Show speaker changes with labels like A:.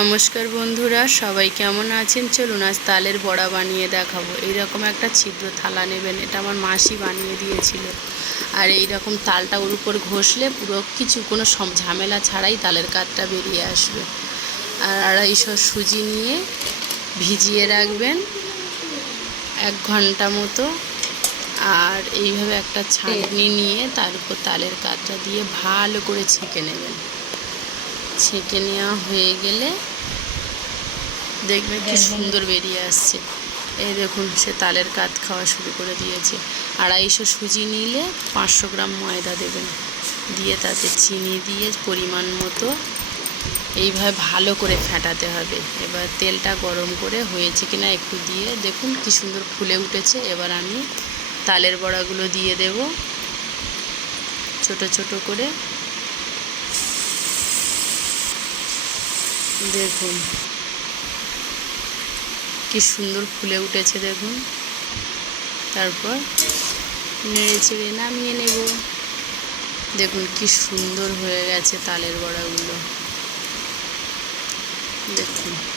A: নমস্কার বন্ধুরা, সবাই কেমন আছেন? চলুন আজ তালের বড়া বানিয়ে দেখাবো। এইরকম একটা ছিদ্র থালা নেবেন, এটা আমার মাসি বানিয়ে দিয়েছিল। আর এই রকম তালটা ওর উপর ঘষলে পুরো কিছু, কোনো ঝামেলা ছাড়াই তালের কাঠটা বেরিয়ে আসবে। আর আড়াইশো সুজি নিয়ে ভিজিয়ে রাখবেন এক ঘণ্টা মতো। আর এইভাবে একটা ছাঁকনি নিয়ে তার উপর তালের কাঠটা দিয়ে ভালো করে ছেঁকে নেবেন। ছেঁকে নেওয়া হয়ে গেলে দেখবে কি সুন্দর বেরিয়ে আসছে। এই দেখুন সে তালের কাত খাওয়া শুরু করে দিয়েছে। আড়াইশো সুজি নিলে পাঁচশো গ্রাম ময়দা দেবেন। দিয়ে তাতে চিনি দিয়ে পরিমাণ মতো এইভাবে ভালো করে ফেটাতে হবে। এবার তেলটা গরম করে হয়েছে কিনা একটু দিয়ে দেখুন কি সুন্দর ফুলে উঠেছে। এবার আমি তালের বড়াগুলো দিয়ে দেব। ছোট ছোট করে দেখুন। কি সুন্দর ফুলে উঠেছে দেখুন। তারপর নেড়ে চেড়ে নামিয়ে নেব। দেখুন কি সুন্দর হয়ে গেছে তালের বড়াগুলো। দেখুন।